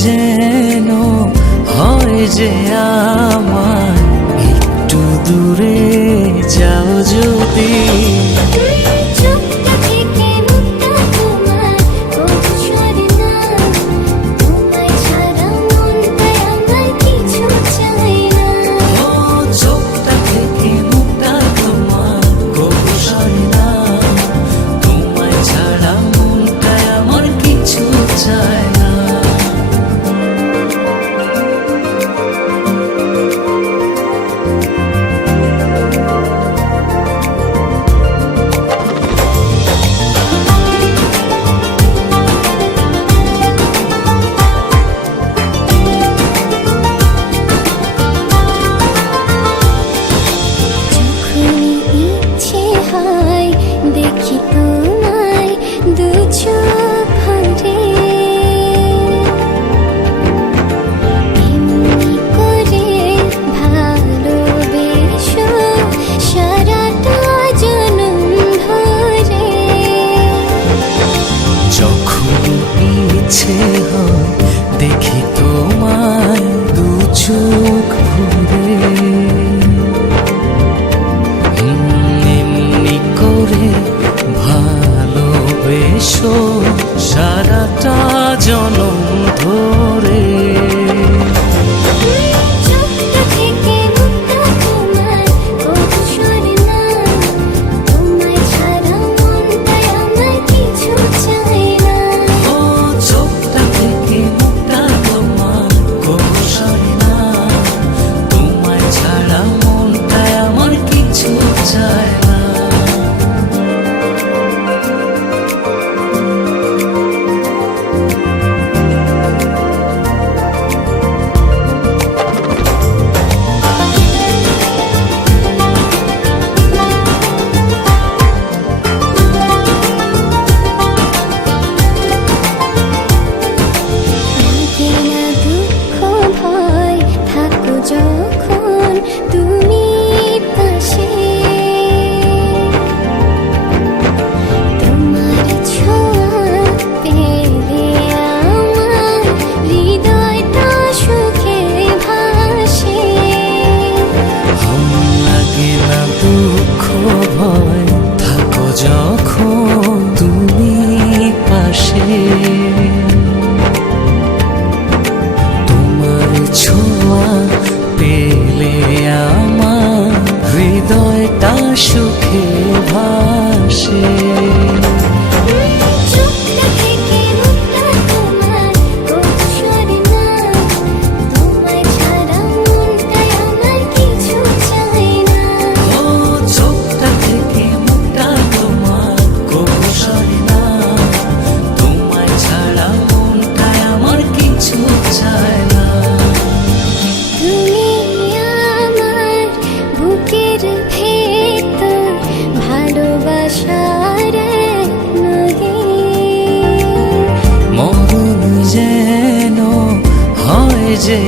যেন হয় যে আমার একটু দূরে যাও যদি। দেখি তোমায় দু চোখ ভরে, এমনি করে ভালোবেসো সারাটা জনম ধরে। যখন ইচ্ছে হয় দেখি তোমায় দু চোখ ভরে, ভালোবেসো সারাটা জনম ধরে। যখন তুমি পাশে, তোমার ছোঁয়া পেলে আমার হৃদয়টা সুখে ভাসে। লাগে না দুঃখ ভয় থাকো যখন তুমি পাশে, তোমার ছোঁয়া পেলে আমার হৃদয়টা সুখে ভাসে। মরণ যেন হয় যে